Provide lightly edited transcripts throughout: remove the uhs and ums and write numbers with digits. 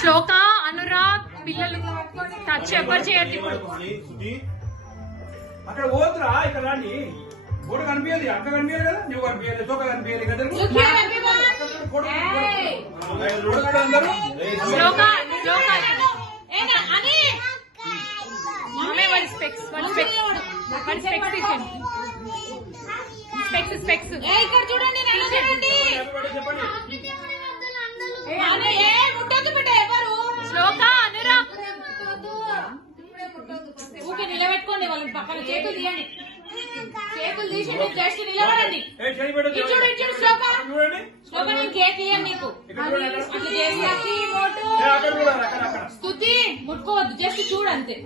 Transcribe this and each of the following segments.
శ్లోక అనురాగ్ పిల్లలు టచ్ ఎవరు చేయట్టు ఇప్పుడు. అక్కడ పోతురా ఇక్కడ రాండి. ఫోటో కనిపించదు, అక్క కనిపించదు కదా, నువ్వు కనిపించదు, చోక కనిపించదు కదా. శ్లోక శ్లోక స్పెక్స్ ఇక్కడ చూడండి. శ్లోక అనురాగ్ ఊకే నిలబెట్టుకోండి. వాళ్ళని పక్కన చేతులు తీయండి, చేతులు తీసి జస్ట్ నిలబడండి. శ్లోక నేను కేక్ తీయండి నీకు. అట్లా చేసి స్తుతి ముట్టుకోవద్దు, జస్ట్ చూడంతే.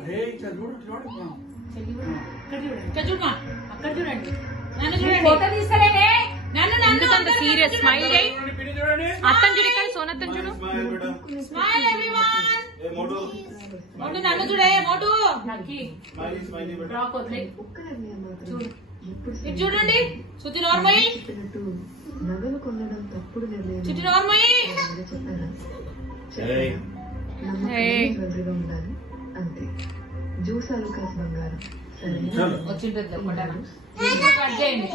ఇక్కడ చూడమా, అక్కడ చూడండి, నన్ను చూడండి. ఫోటో తీస్తలేనే, నన్ను సీరియస్ స్మైల్ చేయి. అత్తని చూడు, ఇక్కడ సోనత్తని చూడు. Smile everyone. మోటు నన్ను చూడే, మోటు చూడు, ఇది చూడండి. శుద్ధి నోర్మయి, శుద్ధి నోర్మయి. అంతే జ్యూసాలు కాస్త బంగారం వచ్చింటుంది కట్ చేయండి.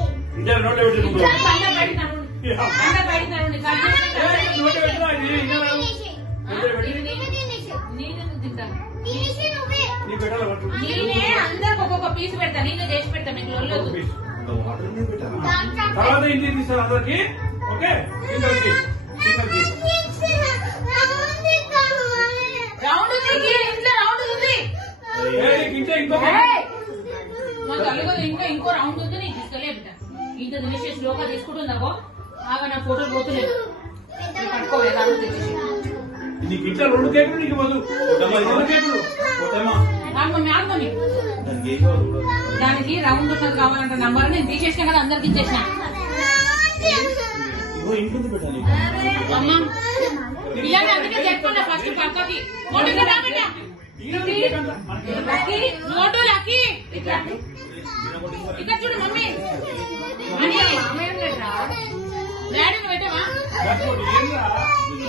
నేనే అందరికి ఒక్కొక్క పీస్ పెడతా, నేనే చేసి పెడతా, మీకు లొల్లొద్దు. తర్వాత ఇంటికి తీస్తారు అందరికి. ఓకే రౌండ్ ఉంది ఇంట్లో, రౌండ్ ఉంది ఇంకా ఇంకో రౌండ్ ఉంది. నేను తీసుకెళ్ళే బిడ్డ ఇంత తినేసే శ్లోక తీసుకుంటుందాకో ఆగా నా ఫోటోలు పోతున్నాయి. పట్టుకోలేదు రౌండ్ తెచ్చేసి నీకు ఇంట్లో 2 కేకులు నీకు వద్దు. దానికి రౌండ్ ఉన్నది కావాలంటే నంబర్ నేను తీసేసిన కదా, అందరికి ఇచ్చేసిన. అమ్మా పిల్లలు అందుకే చెప్పుకున్నా ఫస్ట్ పక్కకి. మోటో లక్కీ ఇక్కడ చూడు మమ్మీ. డాడీ పెట్టవా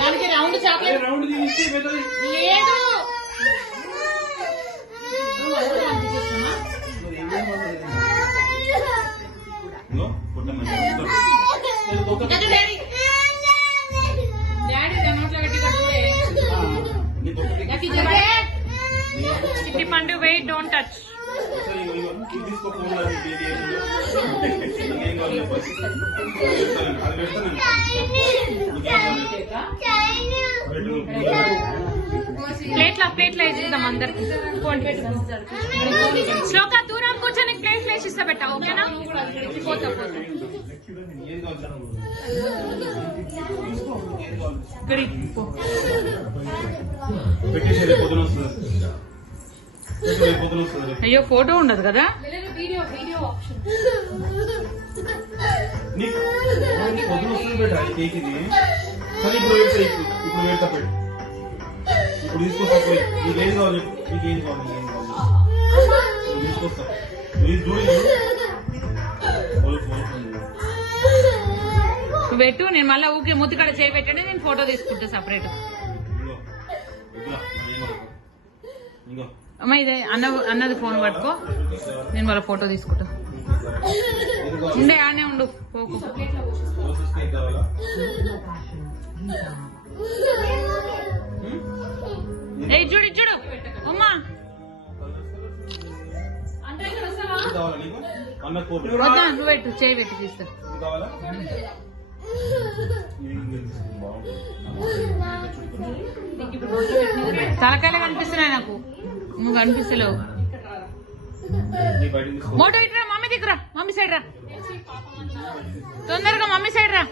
దానికి రౌండ్ చాక్లెట్ లేదు. చిట్టి పండు వెయిట్ డోంట్ టచ్. ప్లేట్లా వేసిద్దాం అందరికి. శ్లోక దూరం కూర్చొని ప్లేట్లు వేసిస్తా పెట్టా, ఓకేనా? పోతా అయ్యో ఫోటో ఉండదు కదా. ఇప్పుడు తీసుకొస్తా, నీకేం కావాలి, నీకేం కావాలి తీసుకొస్తా. పెట్టు, నేను మళ్ళీ ఊకే ముద్దుకడ చేయి పెట్టండి, నేను ఫోటో తీసుకుంటా సపరేట్. అమ్మా ఇదే అన్నది ఫోన్ పట్టుకో, నేను వాళ్ళ ఫోటో తీసుకుంటా. ఉండే ఆనే ఉండు పోకు. చూడు చూడు అమ్మా వద్దా, నువ్వు పెట్టు, చేయి పెట్టి తీస్తా. తలకాయలు కనిపిస్తున్నాయి నాకు, నువ్వు కనిపిస్తలేవు. మోటో ఇట్రా, మమ్మీ దగ్గర, మమ్మీ సైడ్ రా, తొందరగా మమ్మీ సైడ్ రా.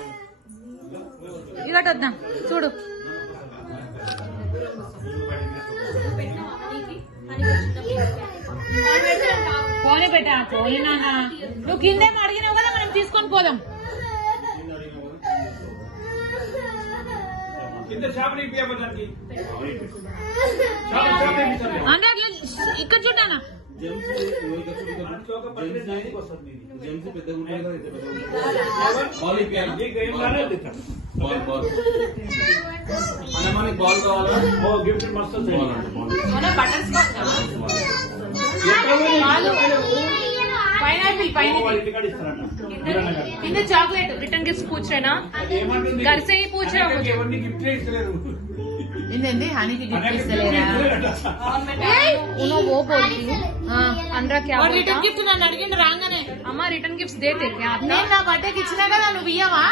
ఇగట్ వద్దాం చూడు. పోనీ పెట్టా, పోనీ నాన్న, నువ్వు కిందేమో అడిగినావు కదా, మనం తీసుకొని పోదాం. అంటే అట్లా ఇక్కడ చూడానా, జెమ్స్ మనసులో ఒక 15 వస్తుంది నీది. జెమ్స్ పెద్దగా ఉంటాయి కదా, ఇంత పెద్దగా ఉంటాయి. బాల్ ఇప్పియాలా? నీకు ఏం కాలేదు ఇట్లా. బాల్ అన్న మనకి బాల్ కావాలా? ఓ గిఫ్ట్ మస్తు వస్తాయి. బాల్ అంటే బాల్. మన బటర్ స్కాచ్ ఎక్కడ పోయి పాలు. పైనాపిల్ పైన వాళ్ళ ఇంటికాడ ఇస్తారంట. కిరణ్ గారు. కింద చాక్లెట్ రిటర్న్ గిఫ్ట్స్ పూछ रहे ना అది ఏమంటుంది? घर से ही पूछ रहे हो मुझे। ఎవరిని గిఫ్ట్ ఇస్తలేరు. ఏంటండి హనీకి గిఫ్ట్ అన్నకి ఇస్తలేరా? उन्होंने वो बोलती अंदर क्या और रिटर्न गिफ्ट నన్ను అడిగిండు రాగానే అమ్మ రిటర్న్ గిఫ్ట్స్ దేతే क्या आपने నేను నా బర్త్డేకి ఇచ్చినా కదా, నువ్వు ఇయ్యవా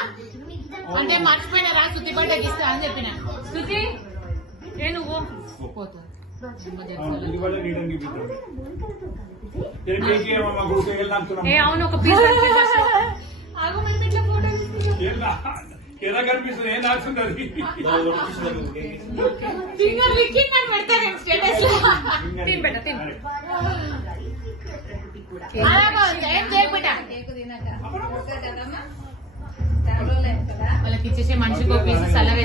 అంటే మర్చిపోయినారా శృతి బర్త్డేకి ఇస్తా అని చెప్పిన. స్తుతి ఏ నువ్వు పోతా ఇది వల్ల రిటర్న్ గిఫ్ట్ ఇస్తాడు. తెలియక మా గ్రూప్ వెళ్ళాం. ఏ అవును ఒక పీస్ ఆగు మనం ఇట్లా ఫోటో ఎలా కనిపిస్తుంది? ఏం రాస్తుంటది? దాని ఒకటి తీసుకోండి, ఇంకేం తీసుకోండి. ఫింగర్ లిక్కింగ్ అని పెడతారు స్టేటస్ లో. తిన్ బేటా తిన్ అలాగా ఏం చేయకుండా వాళ్ళకి ఇచ్చేసి మనిషికి ఒక పీస్ సలవే.